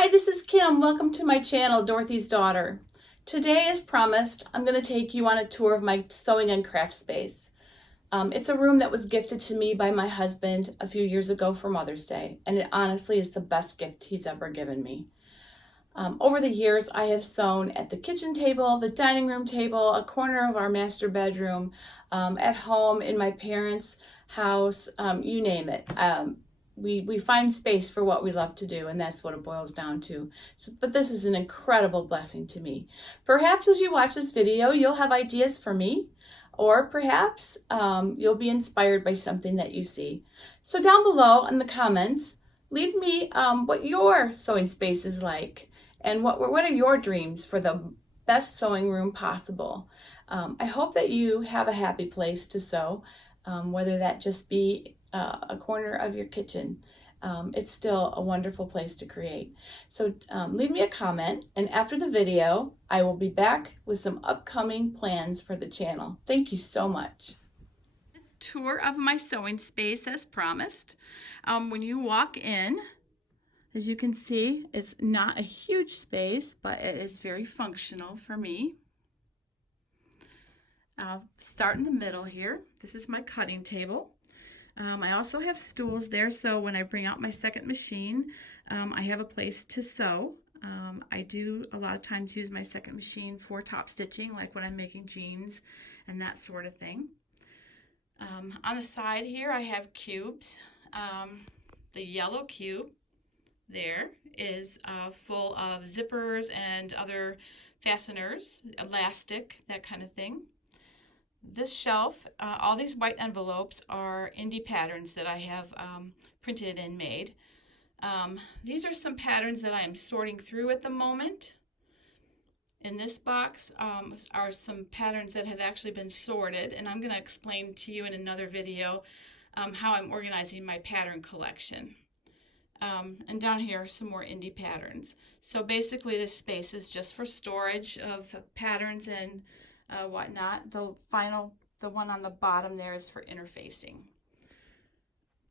Hi, this is Kim. Welcome to my channel, Dorothy's Daughter. Today, as promised, I'm going to take you on a tour of my sewing and craft space. It's a room that was gifted to me by my husband a few years ago for Mother's Day, and it honestly is the best gift he's ever given me. Over the years, I have sewn at the kitchen table, the dining room table, a corner of our master bedroom, at home, in my parents' house, you name it. We find space for what we love to do, and that's what it boils down to. But this is an incredible blessing to me. Perhaps as you watch this video, you'll have ideas for me, or perhaps you'll be inspired by something that you see. So down below in the comments, leave me what your sewing space is like, and what are your dreams for the best sewing room possible. I hope that you have a happy place to sew, whether that just be a corner of your kitchen. It's still a wonderful place to create. So leave me a comment, and after the video, I will be back with some upcoming plans for the channel. Thank you so much. Tour of my sewing space as promised. When you walk in, as you can see, it's not a huge space, but it is very functional for me. I'll start in the middle here. This is my cutting table. I also have stools there, so when I bring out my second machine, I have a place to sew. I do a lot of times use my second machine for top stitching, like when I'm making jeans and that sort of thing. On the side here, I have cubes. The yellow cube there is full of zippers and other fasteners, elastic, that kind of thing. This shelf, all these white envelopes are indie patterns that I have printed and made. These are some patterns that I am sorting through at the moment. In this box are some patterns that have actually been sorted, and I'm going to explain to you in another video how I'm organizing my pattern collection. And down here are some more indie patterns. So basically this space is just for storage of patterns and whatnot. The one on the bottom there is for interfacing.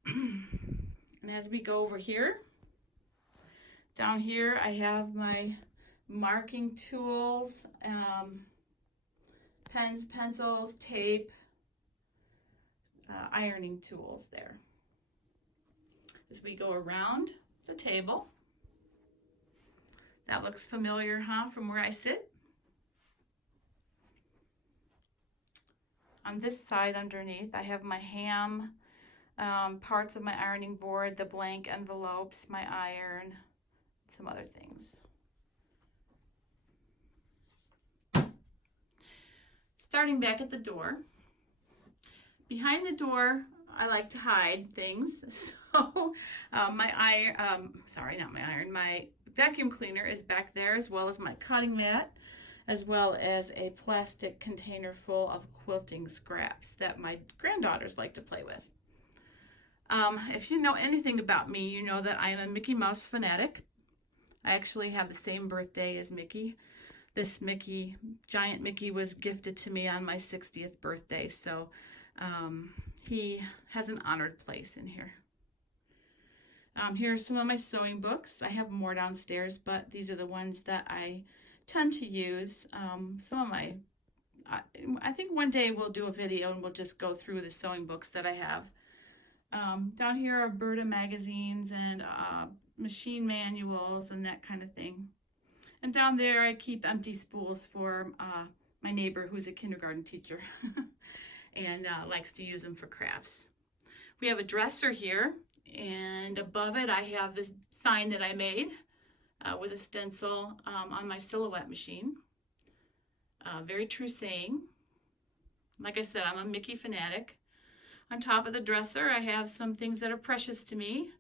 And as we go over here, down here I have my marking tools, pens, pencils, tape, ironing tools there. As we go around the table, that looks familiar, huh, from where I sit? On this side underneath, I have my ham, parts of my ironing board, the blank envelopes, my iron, some other things. Starting back at the door. Behind the door, I like to hide things. So my vacuum cleaner is back there, as well as my cutting mat, as well as a plastic container full of quilting scraps that my granddaughters like to play with. If you know anything about me, you know that I am a Mickey Mouse fanatic. I actually have the same birthday as Mickey. This Mickey, giant Mickey, was gifted to me on my 60th birthday, so he has an honored place in here. Here are some of my sewing books. I have more downstairs, but these are the ones that I tend to use. Some of my, I think one day we'll do a video and we'll just go through the sewing books that I have. Down here are Berta magazines and machine manuals and that kind of thing. And down there I keep empty spools for my neighbor, who's a kindergarten teacher and likes to use them for crafts. We have a dresser here, and above it I have this sign that I made with a stencil on my Silhouette machine. Very true saying. Like I said, I'm a Mickey fanatic. On top of the dresser, I have some things that are precious to me.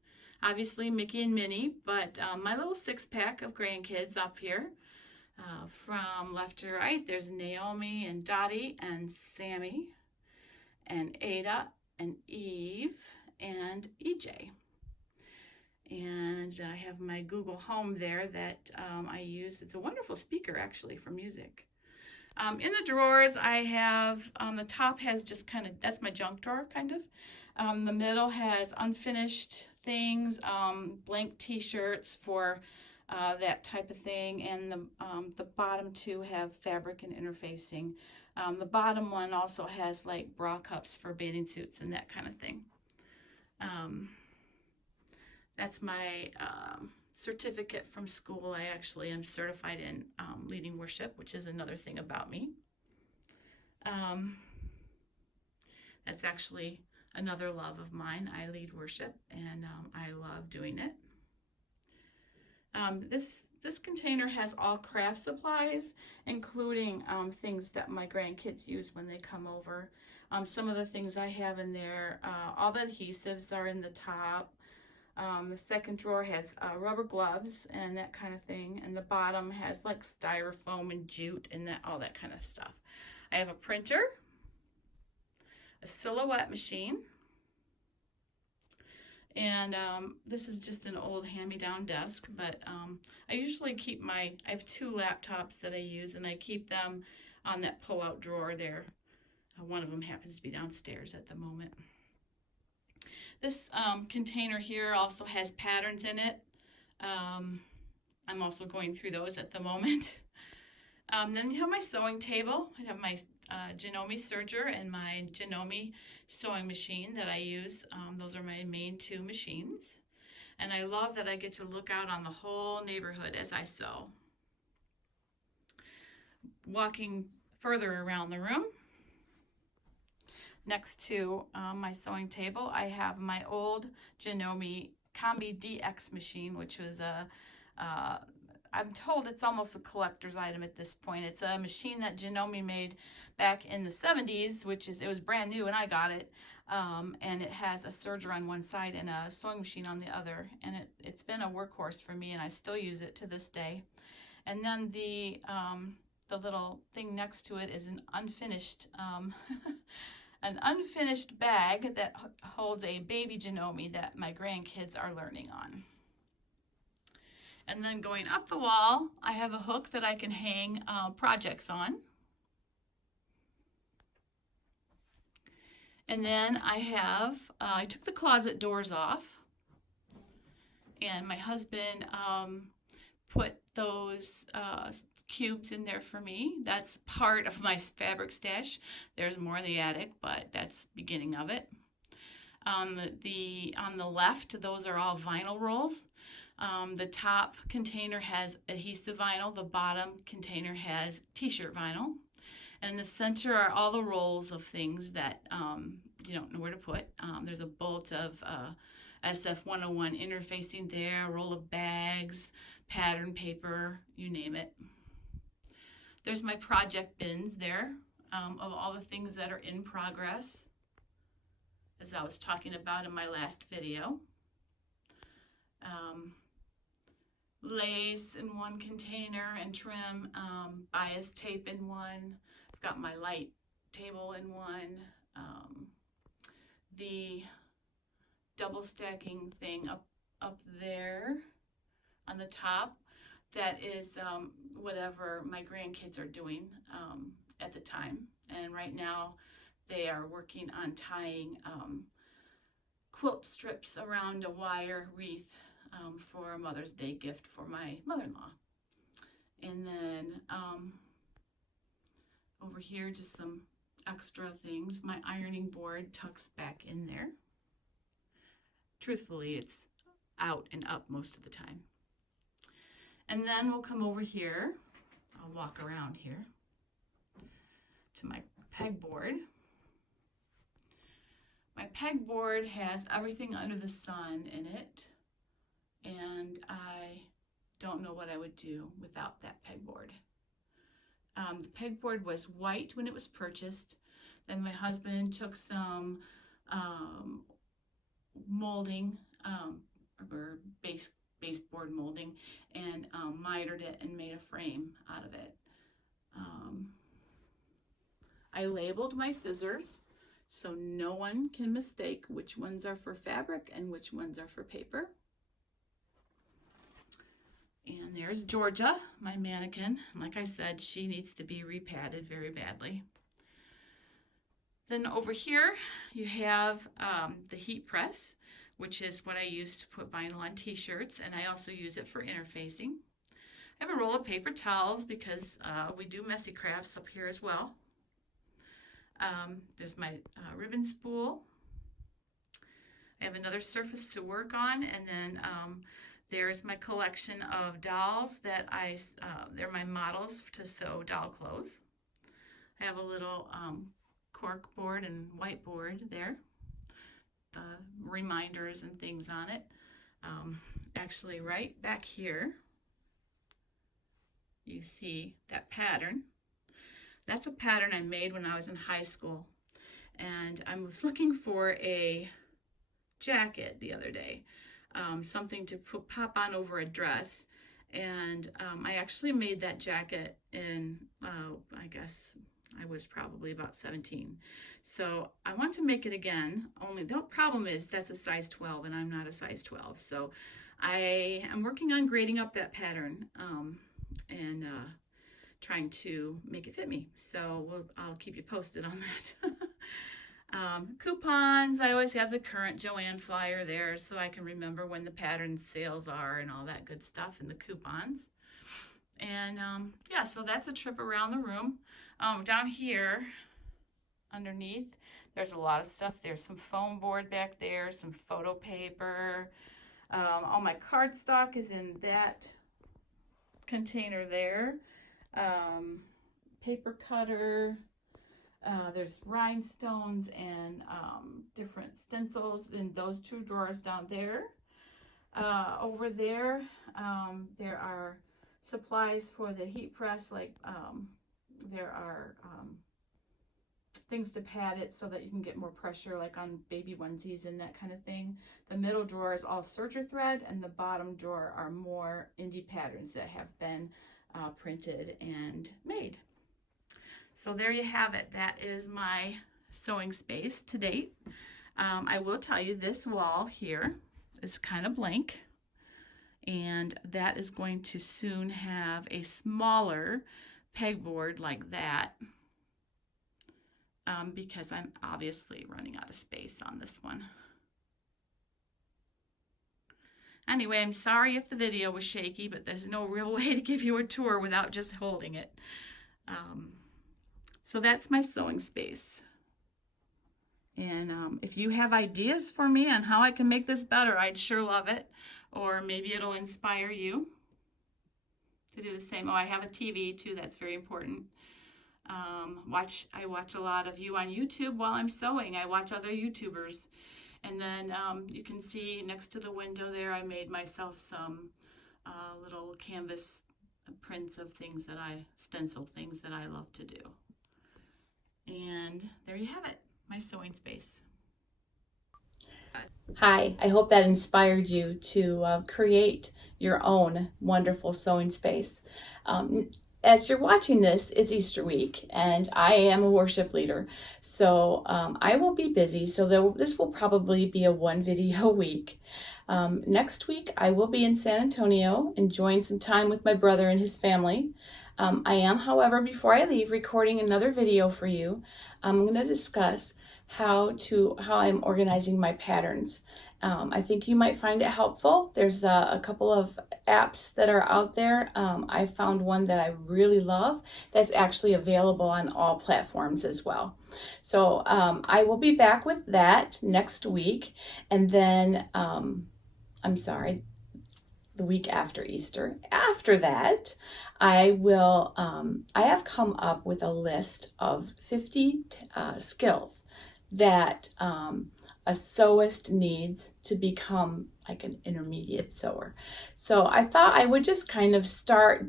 Obviously Mickey and Minnie, but my little 6-pack of grandkids up here. From left to right, there's Naomi and Dottie and Sammy and Ada and Eve and EJ. And I have my Google Home there that I use. It's a wonderful speaker, actually, for music. In the drawers, I have, the top has just kind of, that's my junk drawer, kind of. The middle has unfinished things, blank t-shirts for that type of thing. And the bottom two have fabric and interfacing. The bottom one also has like bra cups for bathing suits and that kind of thing. That's my certificate from school. I actually am certified in leading worship, which is another thing about me. That's actually another love of mine. I lead worship, and I love doing it. This container has all craft supplies, including things that my grandkids use when they come over. Some of the things I have in there, all the adhesives are in the top. The second drawer has rubber gloves and that kind of thing, and the bottom has like styrofoam and jute and all that kind of stuff. I have a printer, a silhouette machine, and this is just an old hand-me-down desk, but I usually keep I have 2 laptops that I use, and I keep them on that pull-out drawer there. One of them happens to be downstairs at the moment. This container here also has patterns in it. I'm also going through those at the moment. Then you have my sewing table. I have my Janome serger and my Janome sewing machine that I use. Those are my main 2 machines. And I love that I get to look out on the whole neighborhood as I sew. Walking further around the room, next to my sewing table, I have my old Janome Combi DX machine, which was I'm told it's almost a collector's item at this point. It's a machine that Janome made back in the 70s, it was brand new when I got it. And it has a serger on one side and a sewing machine on the other. And it's been a workhorse for me, and I still use it to this day. And then the little thing next to it is an unfinished bag that holds a baby Janome that my grandkids are learning on. And then going up the wall, I have a hook that I can hang projects on. And then I took the closet doors off, and my husband put those cubes in there for me. That's part of my fabric stash. There's more in the attic, but that's the beginning of it. On the left, those are all vinyl rolls. The top container has adhesive vinyl. The bottom container has t-shirt vinyl. And in the center are all the rolls of things that you don't know where to put. There's a bolt of SF101 interfacing there, a roll of bags, pattern paper, you name it. There's my project bins there of all the things that are in progress, as I was talking about in my last video. Lace in one container and trim, bias tape in one. I've got my light table in one. The double stacking thing up there on the top, that is whatever my grandkids are doing at the time. And right now they are working on tying quilt strips around a wire wreath for a Mother's Day gift for my mother-in-law. And then over here, just some extra things. My ironing board tucks back in there. Truthfully, it's out and up most of the time. And then we'll come over here. I'll walk around here to my pegboard. My pegboard has everything under the sun in it, and I don't know what I would do without that pegboard. The pegboard was white when it was purchased. Then my husband took some molding, or baseboard molding, and mitered it and made a frame out of it. I labeled my scissors so no one can mistake which ones are for fabric and which ones are for paper. And there's Georgia, my mannequin. Like I said, she needs to be repadded very badly. Then over here, you have the heat press, which is what I use to put vinyl on t-shirts, and I also use it for interfacing. I have a roll of paper towels because we do messy crafts up here as well. There's my ribbon spool. I have another surface to work on, and then there's my collection of dolls that they're my models to sew doll clothes. I have a little cork board and whiteboard there, the reminders and things on it. Actually, right back here, you see that pattern. That's a pattern I made when I was in high school, and I was looking for a jacket the other day, something to pop on over a dress, and I actually made that jacket in I guess I was probably about 17. So I want to make it again, only the problem is that's a size 12 and I'm not a size 12. So I am working on grading up that pattern and trying to make it fit me. So I'll keep you posted on that. Coupons, I always have the current Joann flyer there so I can remember when the pattern sales are and all that good stuff, and the coupons. And yeah, so that's a trip around the room. Down here underneath, there's a lot of stuff. There's some foam board back there, some photo paper. All my cardstock is in that container there. Paper cutter. There's rhinestones and different stencils in those two drawers down there. Over there, there are supplies for the heat press, like there are things to pad it so that you can get more pressure, like on baby onesies and that kind of thing. The middle drawer is all serger thread, and the bottom drawer are more indie patterns that have been printed and made. So there you have it. That is my sewing space to date. I will tell you, this wall here is kind of blank, and that is going to soon have a smaller pegboard like that, because I'm obviously running out of space on this one. Anyway, I'm sorry if the video was shaky, but there's no real way to give you a tour without just holding it. So that's my sewing space. And if you have ideas for me on how I can make this better, I'd sure love it. Or maybe it'll inspire you to do the same. Oh, I have a TV too, that's very important. I watch a lot of you on YouTube while I'm sewing. I watch other YouTubers. And then you can see next to the window there, I made myself some little canvas prints of things that stencil things that I love to do. And there you have it, my sewing space. Hi, I hope that inspired you to create your own wonderful sewing space. As you're watching this, it's Easter week, and I am a worship leader, so I will be busy, so this will probably be a one video a week. Next week, I will be in San Antonio enjoying some time with my brother and his family. I am, however, before I leave, recording another video for you. I'm going to discuss how I'm organizing my patterns. I think you might find it helpful. There's a couple of apps that are out there. I found one that I really love that's actually available on all platforms as well. So I will be back with that next week, and then the week after Easter. After that, I have come up with a list of 50 skills that a sewist needs to become like an intermediate sewer. So I thought I would just kind of start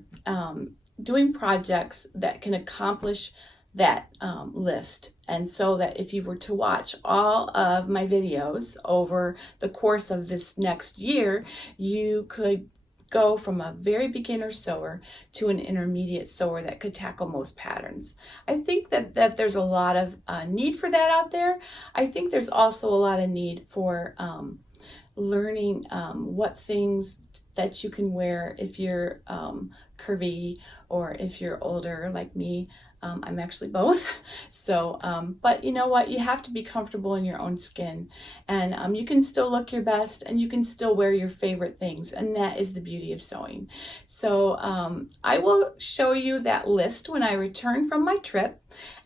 doing projects that can accomplish that list. And so that if you were to watch all of my videos over the course of this next year, you could go from a very beginner sewer to an intermediate sewer that could tackle most patterns. I think that there's a lot of need for that out there. I think there's also a lot of need for learning what things that you can wear if you're curvy, or if you're older like me. I'm actually both. So, but you know what? You have to be comfortable in your own skin, and you can still look your best, and you can still wear your favorite things, and that is the beauty of sewing. So I will show you that list when I return from my trip,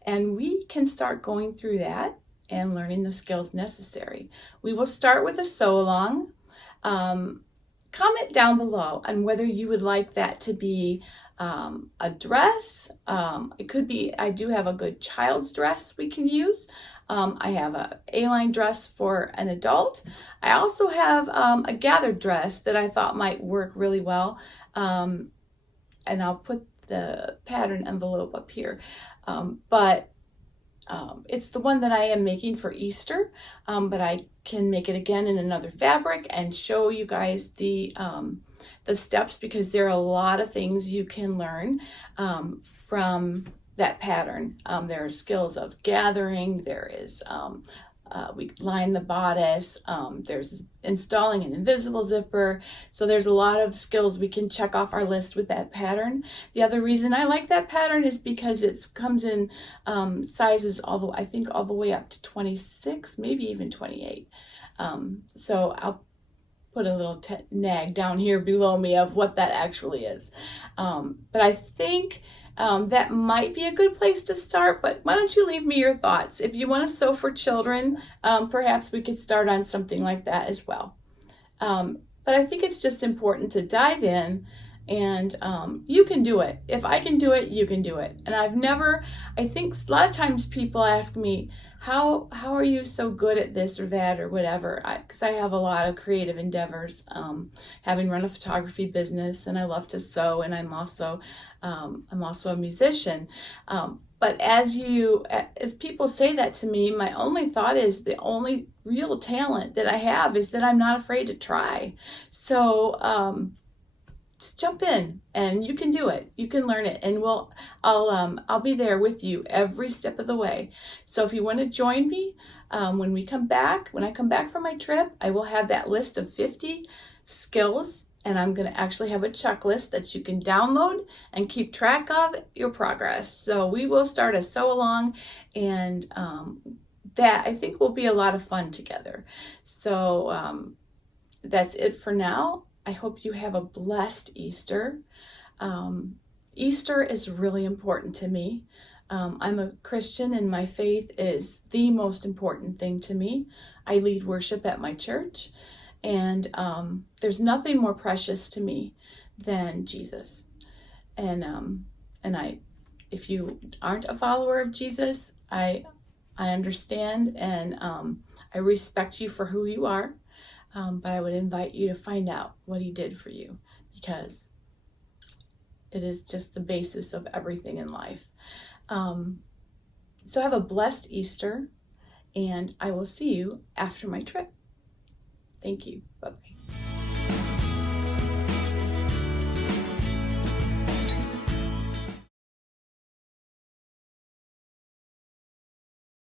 and we can start going through that and learning the skills necessary. We will start with a sew along. Comment down below on whether you would like that to be a dress. It could be, I do have a good child's dress we can use. I have a A-line dress for an adult. I also have a gathered dress that I thought might work really well. And I'll put the pattern envelope up here. It's the one that I am making for Easter, but I can make it again in another fabric and show you guys the steps, because there are a lot of things you can learn from that pattern. There are skills of gathering, there is we line the bodice, there's installing an invisible zipper. So there's a lot of skills we can check off our list with that pattern. The other reason I like that pattern is because it comes in sizes I think all the way up to 26, maybe even 28. So I'll put a little nag down here below me of what that actually is. But I think that might be a good place to start, but why don't you leave me your thoughts? If you want to sew for children, perhaps we could start on something like that as well. But I think it's just important to dive in, and you can do it. If I can do it, you can do it. And I think a lot of times people ask me, how are you so good at this or that or whatever? Because I have a lot of creative endeavors, having run a photography business, and I love to sew, and I'm also a musician. But as people say that to me, my only thought is the only real talent that I have is that I'm not afraid to try. So just jump in, and you can do it. You can learn it, and I'll be there with you every step of the way. So if you want to join me when I come back from my trip, I will have that list of 50 skills, and I'm going to actually have a checklist that you can download and keep track of your progress. So we will start a sew along, and that I think will be a lot of fun together. So that's it for now. I hope you have a blessed Easter. Easter is really important to me. I'm a Christian, and my faith is the most important thing to me. I lead worship at my church, and there's nothing more precious to me than Jesus. And if you aren't a follower of Jesus, I understand, and I respect you for who you are. But I would invite you to find out what he did for you, because it is just the basis of everything in life. So have a blessed Easter, and I will see you after my trip. Thank you. Bye-bye.